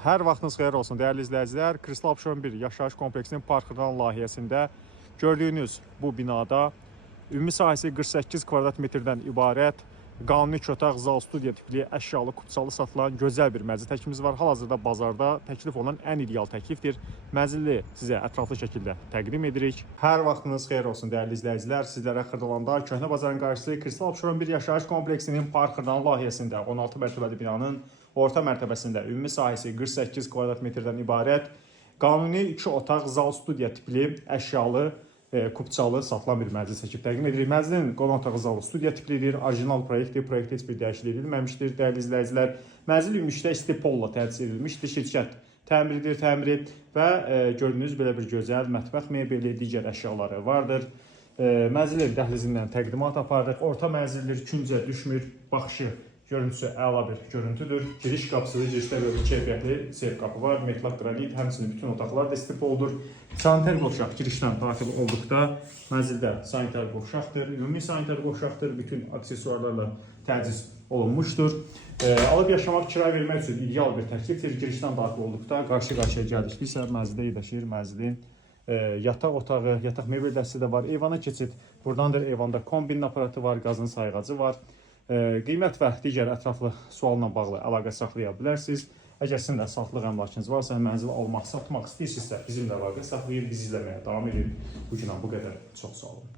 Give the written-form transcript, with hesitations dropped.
Hər vaxtınız xeyir olsun dəyərli izləyicilər. Kristal Abşeron 1 yaşayış kompleksinin parkından layihəsində gördüyünüz bu binada ümumi sahəsi 48 kvadrat metrdən ibarət qanuni 2 otaq zal studiya tipli əşyalı kupçalı satılan gözəl bir mənzil təklifimiz var. Hal-hazırda bazarda təklif olunan ən ideal təklifdir. Mənzili sizə ətraflı şəkildə təqdim edirik. Hər vaxtınız xeyir olsun dəyərli izləyicilər. Sizlərə Xırdalanda Köhnə bazarın qarşısı Kristal Abşeron 1 yaşayış kompleksinin parkından layihəsində 16 mərtəbəli binanın orta mərtəbəsində ümumi sahəsi 48 kvadrat metrdən ibarət qanuni 2 otaq zal studiya tipli əşyalı kupçalı satılan bir mənzil çəkib təqdim edirik. Mənzilin qonaq otağı zalı studiya tiplidir, orijinal proyektdir, proyektdə heç bir dəyişiklik edilməmişdir. Dəyərli izləyicilər, mənzil ümumilikdə istipolla təchiz edilmişdir, şirkət təmiri və gördüyünüz belə bir gözəl mətbəx mebeli, digər əşyaları vardır. Mənzilin dəhlizindən təqdimat aparırıq. Orta mənzildir, küncə düşmür, baxışı görüntüsü əla bir görüntüdür. Giriş qapısı, girişdə böyle keyfiyyətli seyf qapı var, metal qranit, həmçinin bütün otaqlar da istipoldur. Sanitar qovşaq girişdən daxil olduqda mənzildə sanitar qovşaqdır, ümumi sanitar qovşaqdır, bütün aksesuarlarla təchiz olunmuşdur. Alıb yaşamaq, kirayə vermək üçün ideal bir təklifdir. Girişdən daxil olduqda qarşı-qarşıya gəldiksə mənzildə yerləşir, mənzilin yataq otağı, yataq mebel dəsti də var, eyvana keçid. Buradandır, eyvanda kombinin aparatı var, qazın sayğacı var. Qiymət və digər ətraflı sualla bağlı əlaqə saxlaya bilərsiniz. Əgər sizin də satlıq əmlakınız varsa, mənzil almaq, satmaq istəyirsinizsə bizimlə əlaqə saxlayın, bizi izləməyə davam edin. Bu günə bu qədər. Çox sağ olun.